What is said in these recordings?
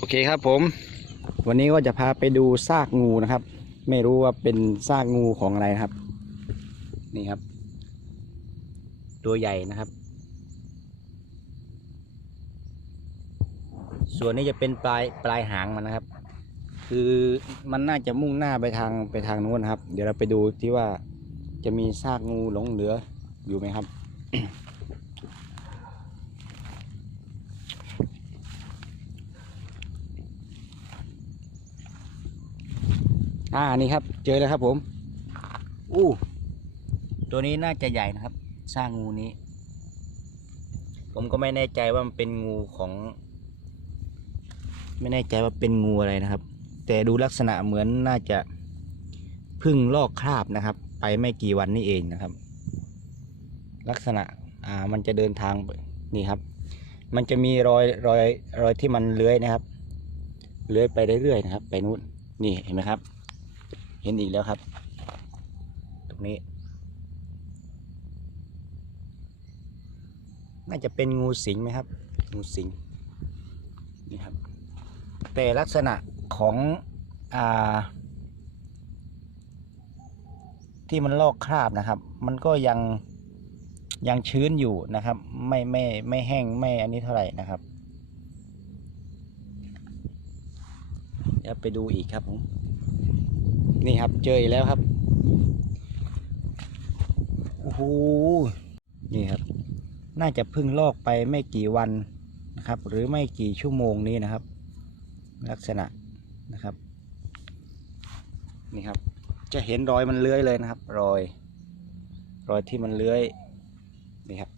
โอเคครับผม วันนี้ก็จะพาไปดูซากงูนะครับ ไม่รู้ว่าเป็นซากงูของอะไรนะครับ นี่ครับ ตัวใหญ่นะครับ ส่วนนี้จะเป็นปลายปลายหางมันนะครับ คือมันน่าจะมุ่งหน้าไปทางไปทางนู้นครับ เดี๋ยวเราไปดูที่ว่าจะมีซากงูหลงเหลืออยู่ไหมครับ อ่านี่ครับ เจอแล้วครับ ผมอู้ตัวนี้น่าจะใหญ่นะครับ สร้างงูนี้ ผมก็ไม่แน่ใจว่ามันเป็นงูของ ไม่แน่ใจว่าเป็นงูอะไรนะครับ แต่ดูลักษณะเหมือนน่าจะพึ่งลอกคราบนะครับ ไปไม่กี่วันนี่เองนะครับ ลักษณะอ่ามันจะเดินทางนี่ครับ มันจะมีรอยรอยรอยที่มันเลื้อยนะครับ เลื้อยไปเรื่อยๆนะครับ ไปนู้นนี่เห็นไหมครับ เห็นอีกแล้วครับ ตรงนี้ น่าจะเป็นงูสิงไหมครับ งูสิงนี่ครับ แต่ลักษณะของอ่าที่มันลอกคราบนะครับ มันก็ยังยังชื้นอยู่นะครับ ไม่ไม่ไม่แห้งไม่อันนี้เท่าไหร่นะครับเดี๋ยวไปดูอีกครับผม นี่ครับเจออีกแล้วครับโอ้โหนี่ครับ น่าจะเพิ่งลอกไปไม่กี่วันนะครับ หรือไม่กี่ชั่วโมงนี้นะครับ ลักษณะนะครับ นี่ครับ จะเห็นรอยมันเลื้อยเลยนะครับ รอย รอยที่มันเลื้อยนี่ครับ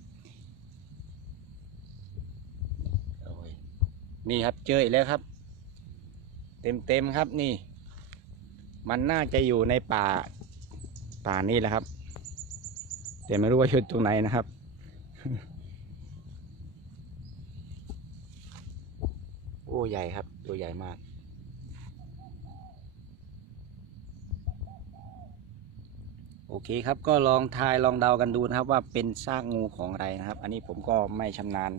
นี่ครับเจออีกแล้วครับ เต็มเต็มๆครับนี่ มันน่าจะอยู่ในป่าป่านี่แหละครับ แต่ไม่รู้ว่าอยู่ตรงไหนนะครับ โอ้ใหญ่ครับ ตัวใหญ่มาก โอเคครับก็ลองทายลองเดากันดูนะครับ ว่าเป็นซากงูของอะไรนะครับ อันนี้ผมก็ไม่ชำนาญ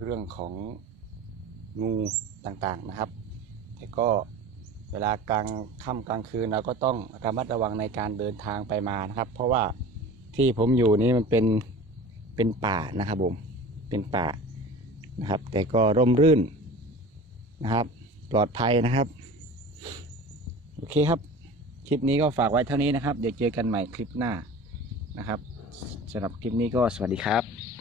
เรื่องของงูต่างๆนะครับ แต่ก็ เวลากลางค่ำกลางคืนเราก็ต้องระมัดระวังในการเดินทางไปมานะครับ เพราะว่าที่ผมอยู่นี่มันเป็นเป็นป่านะครับผมเป็นป่านะครับ แต่ก็ร่มรื่นนะครับ ปลอดภัยนะครับโอเคครับ คลิปนี้ก็ฝากไว้เท่านี้นะครับ เดี๋ยวเจอกันใหม่คลิปหน้านะครับสำหรับคลิปนี้ก็สวัสดีครับ